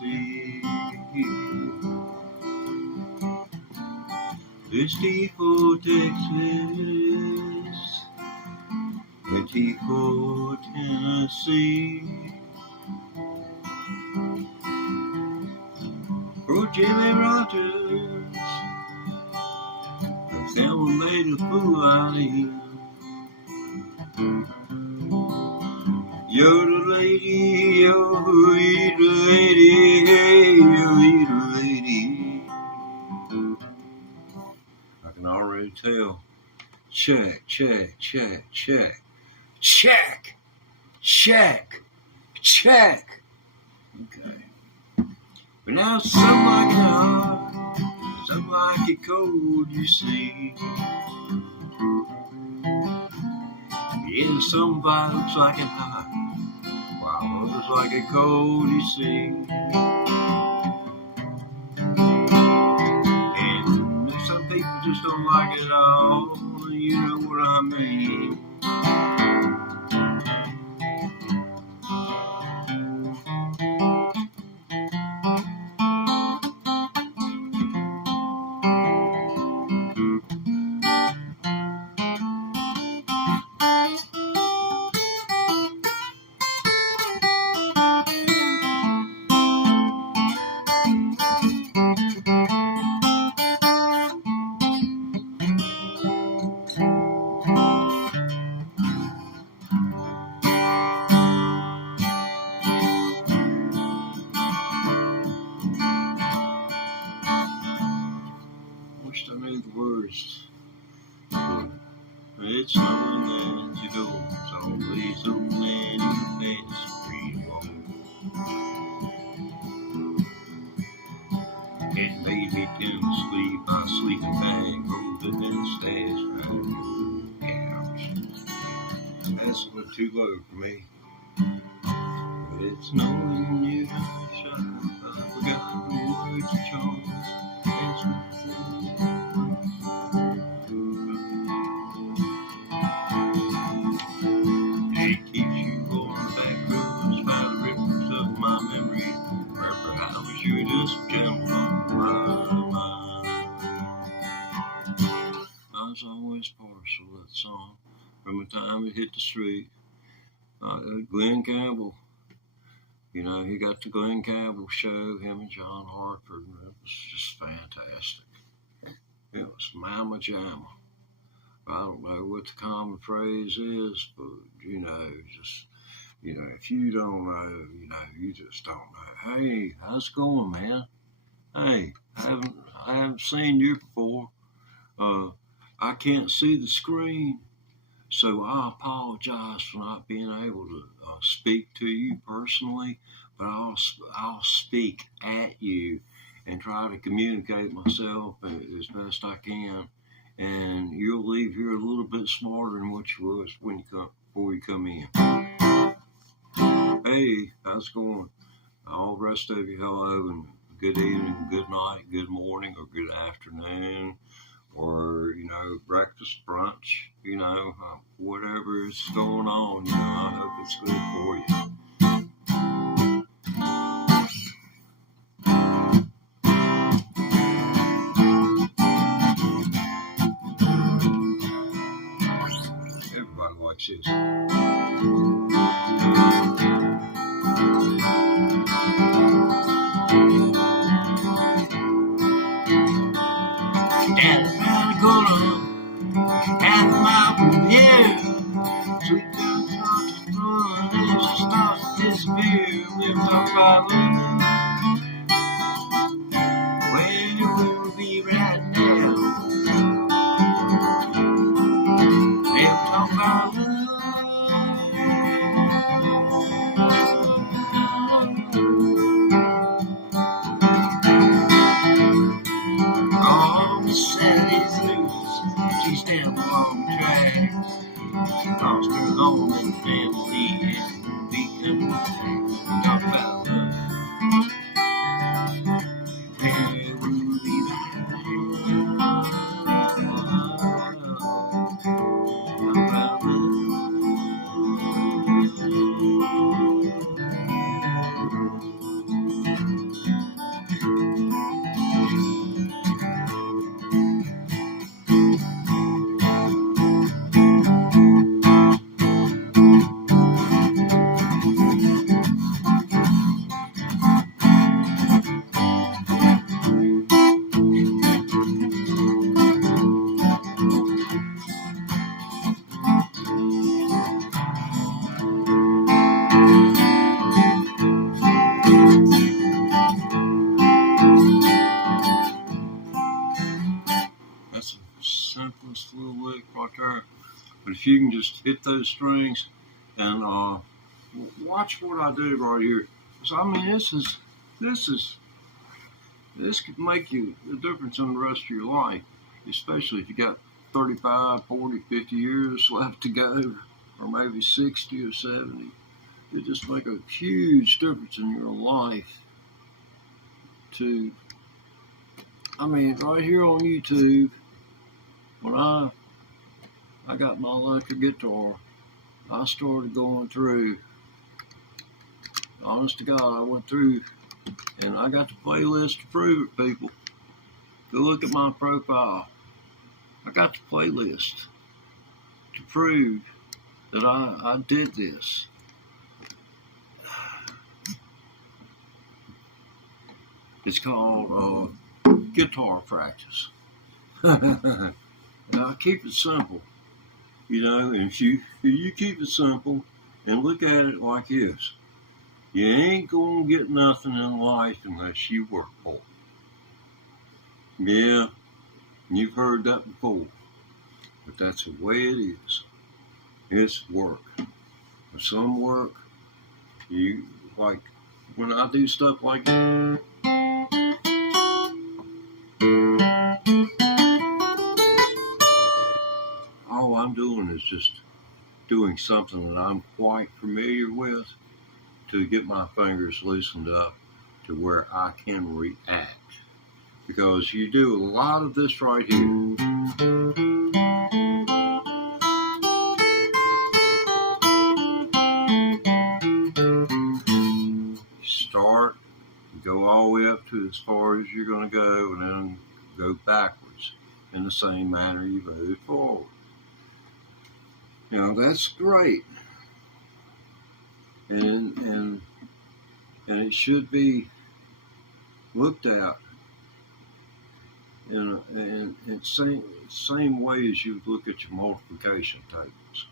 see. It's T4 Texas and T4 Tennessee. For Jimmy Rogers, someone made a fool out of him. You're the lady, you're the lady, hey, you're the lady. I can already tell. Check, check, check, check, check, check, check. Okay. But now some like it hot, some like it cold, you see. Yeah, some looks like it hot, while others like it cold, you see. And some people just don't like it all, you know what I mean. I knew the words. It's snowing and you go, so please don't let your face free walk. It made me tend to sleep. My sleeping bag rolled in and stashed right on the couch. That's a little too low for me. But it's snowing and you shine. I forgot the words of Charles. It keeps you going back roads by the rivers of my memory. Remember how you just jumped on my mind. I was always partial to that song from the time it hit the street. Glenn Campbell, you know, he got the Glenn Campbell show, him and John Hartford, and it was just fantastic. It was Mama Jamma. I don't know what the common phrase is, but, you know, just, you know, if you don't know, you know, you just don't know. Hey, how's it going, man? Hey, I haven't seen you before. I can't see the screen, so I apologize for not being able to speak to you personally, but I'll speak at you and try to communicate myself as best I can. And you'll leave here a little bit smarter than what you was when you come before you come in. Hey, how's it going? All the rest of you, hello, and good evening, good night, good morning, or good afternoon, or, you know, breakfast, brunch, you know, whatever is going on, you know, I hope it's good for you. Everybody likes this. Down around the corner, half a mile from here, sweet girl starts to run as she starts. if you can just hit those strings and watch what I do right here. So I mean, this could make you a difference in the rest of your life, especially if you got 35, 40, 50 years left to go, or maybe 60 or 70. It just make a huge difference in your life. I mean, right here on YouTube, when I got my electric guitar, I started going through, honest to God, I went through, and I got the playlist to prove it, people. Go look at my profile. I got the playlist to prove that I did this. It's called guitar practice. Now, I keep it simple, you know, and if you keep it simple and look at it like this, you ain't gonna get nothing in life unless you work for it. Yeah, you've heard that before, but that's the way it is. It's work. For some work, you, like when I do stuff like that, all I'm doing is just doing something that I'm quite familiar with to get my fingers loosened up to where I can react. Because you do a lot of this right here. Start, go all the way up to as far as you're going to go, and then go backwards in the same manner you move forward. Now that's great, and it should be looked at in the same way as you would look at your multiplication tables.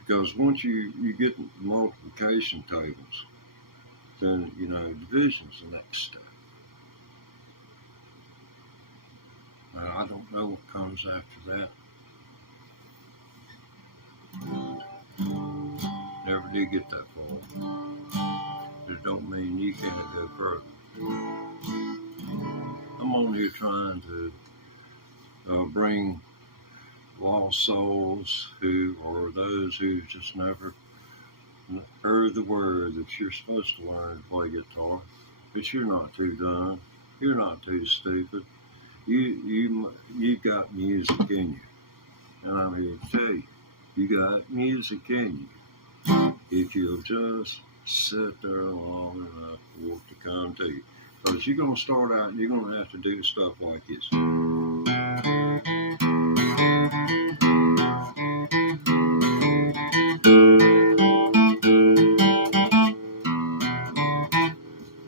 Because once you get multiplication tables, then, you know, division's the next step. I don't know what comes after that. Never did get that far. It don't mean you can't go further. I'm on here trying to bring lost souls who are those who just never heard the word that you're supposed to learn to play guitar, but you're not too dumb, you're not too stupid. You got music in you, and I'm here to tell you, you got music in you. If you'll just sit there long enough for it to come to you, because you're gonna start out and you're gonna have to do stuff like this.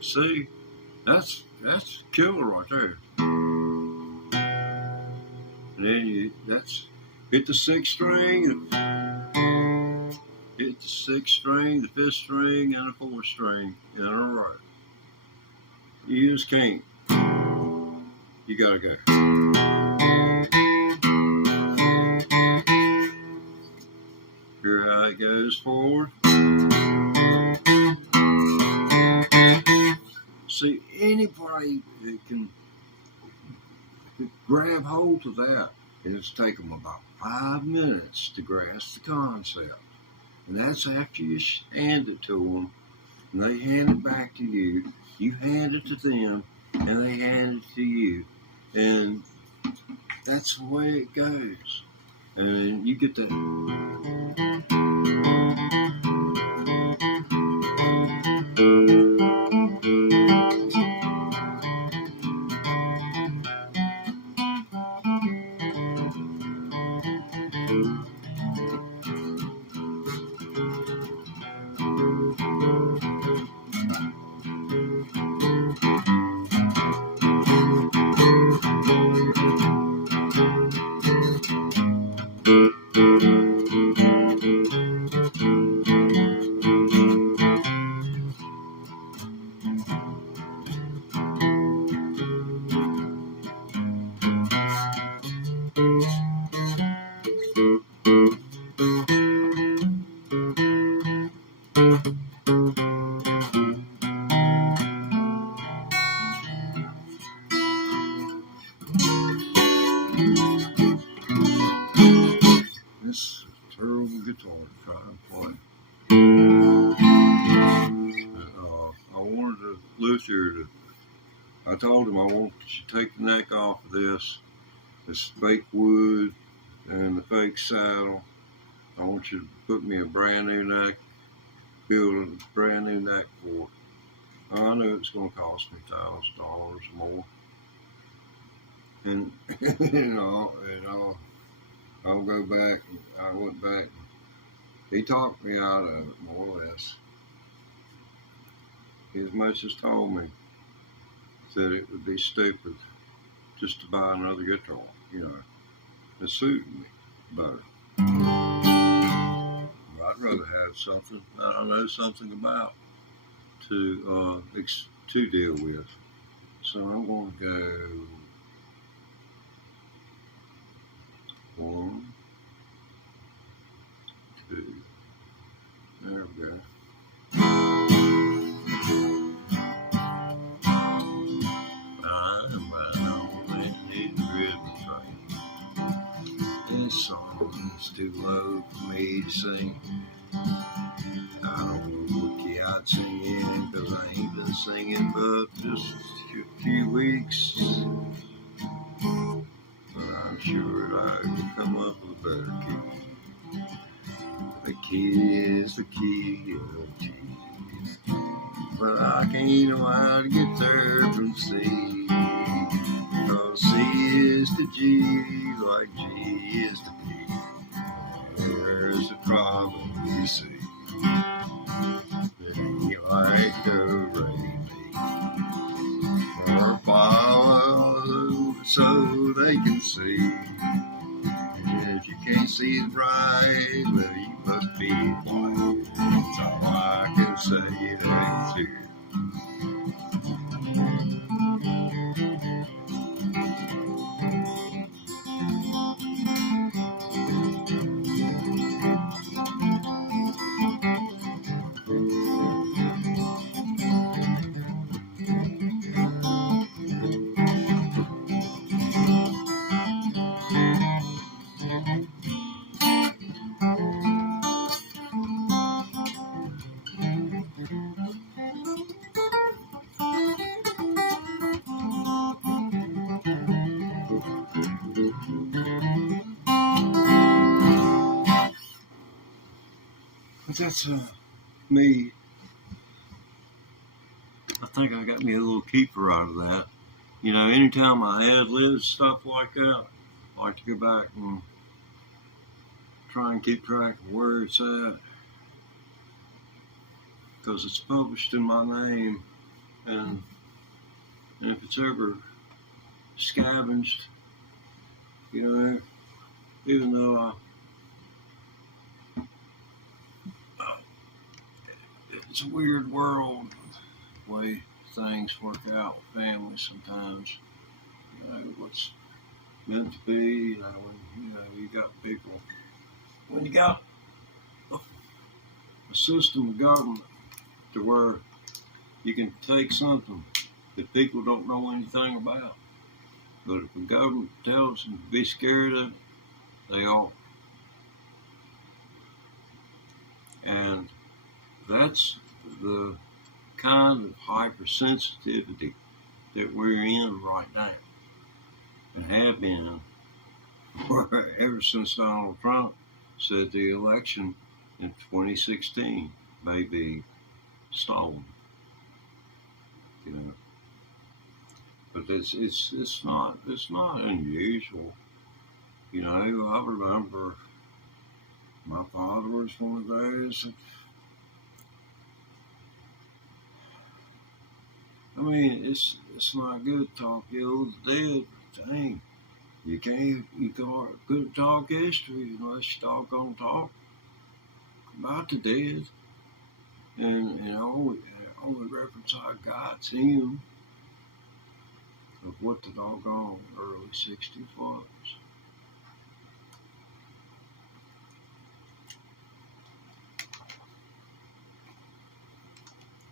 See, that's killer right there. And then that's hit the sixth string, hit the sixth string, the fifth string, and the fourth string in a row. You just can't. You gotta go. Hear how it goes forward. See, anybody that can grab hold of that, it's taken them about 5 minutes to grasp the concept. And that's after you hand it to them, and they hand it back to you. You hand it to them, and they hand it to you. And that's the way it goes. And you get that. I told him I want you to take the neck off of this fake wood and the fake saddle. I want you to put me a brand new neck, build a brand new neck for it. I knew it's going to cost me $1,000 more. And, I'll go back. I went back. He talked me out of it, more or less. He as much as told me that it would be stupid just to buy another guitar, it suited me better. I'd rather have something that I know something about to deal with. So I'm going to go 1, 2. There we go. This song is too low for me to sing. I don't know what key I'd sing in, because I ain't been singing but just a few weeks. But I'm sure I can come up with a better key. The key is the key of G, but I can't know how to get there from C. Cause C is to G like G is to P. There's the problem, you see. It ain't like do, re, mi, or follow so they can see. And if you can't see it right, well, you must be blind. That's all I can say, it ain't true. But that's me. I think I got me a little keeper out of that. Anytime I ad-lib stuff like that, I like to go back and try and keep track of where it's at, because it's published in my name, and if it's ever scavenged, even though it's a weird world, the way things work out with families sometimes. What's meant to be, when you got people, when you got a system of government to where you can take something that people don't know anything about, but if the government tells them to be scared of it, they are. And that's the kind of hypersensitivity that we're in right now, and have been ever since Donald Trump said the election in 2016 may be stolen. But it's not unusual. I remember my father was one of those that, it's not good to talk ill of the dead. Dang, you couldn't talk history unless you gonna talk about the dead. And only reference I got's him of what the doggone early 60s was.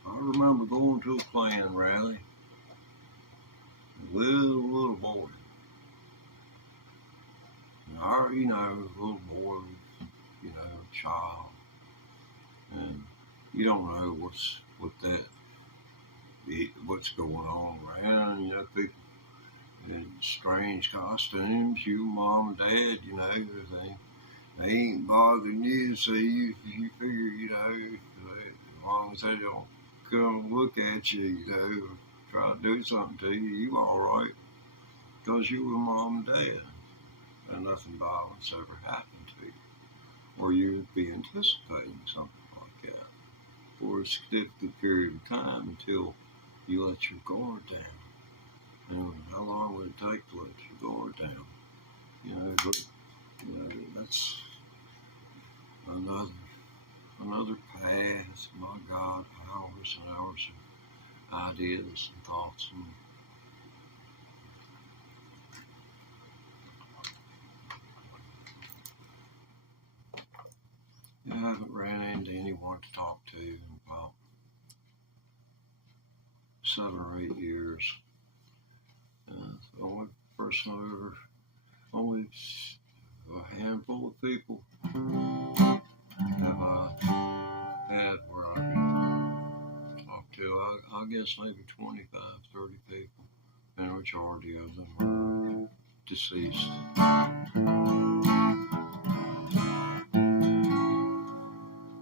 I remember going to a Klan rally with a little boy. And little boy, child. And you don't know what that what's going on around. You know, people in strange costumes. You, mom, and dad. You know, they ain't bothering you, so you figure, you know, as long as they don't come look at you, you know, try to do something to you, you all right, because you were mom and dad, and nothing violence ever happened to you, or you'd be anticipating something like that for a significant period of time until you let your guard down. And how long would it take to let your guard down? You know, but, you know, that's another path. My God, hours and hours of ideas and thoughts. And I haven't ran into anyone to talk to in about 7 or 8 years. The only person only a handful of people have I had where I could talk to. I guess maybe 25, 30 people, and the majority of them are deceased.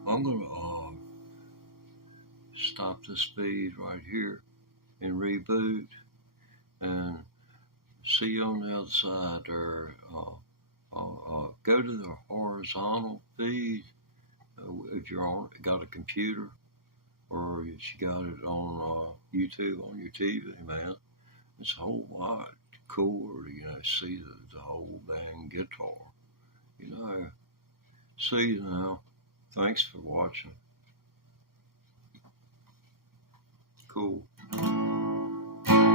I'm going to stop this feed right here and reboot and see you on the other side, or go to the horizontal feed if you're got a computer, or if you got it on YouTube on your TV, man. It's a whole lot cooler, you know, see the whole dang guitar, you know. See you now. Thanks for watching. Cool.